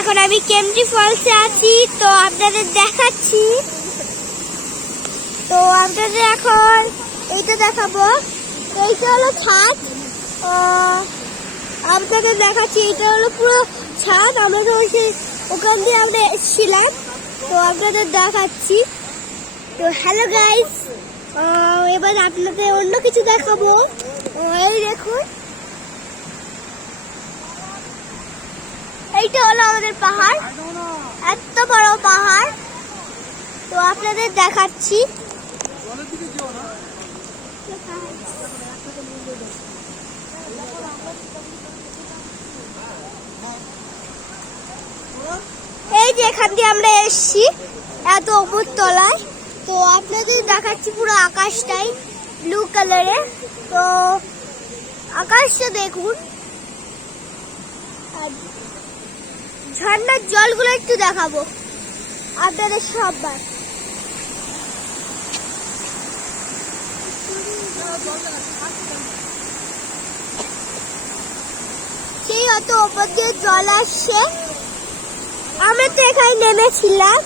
এখন আমি কেমজি ফলসে আছি, তো আপনাদের দেখাচ্ছি। তো আপনাদের এখন এইটা দেখাবো। এইটা হলো ছাদ, আপনাদের দেখাচ্ছি। এটা হলো পুরো ছাদ, আমরা তো ওখান দিয়ে আমরা এসেছিলাম, তো আপনাদের দেখাচ্ছি। তো হ্যালো গাইস, এবার আপনাদের অন্য কিছু দেখাবো। এই দেখুন, এইটা হলো আমাদের পাহাড়, এত বড় পাহাড়। তো আপনাদের দেখাচ্ছি। এই যে এখান দিয়ে আমরা এসেছি এত উপর তলায়। তো আপনাদের দেখাচ্ছি পুরো আকাশটাই ব্লু কালারের। তো আকাশটা দেখুন, আর ঝর্ণার জলগুলো একটু দেখাবো আপনাদের সবার। সেই অত উপর দিয়ে জল আসছে। আমরা তো এখানে নেমেছিলাম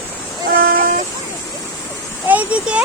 এইদিকে।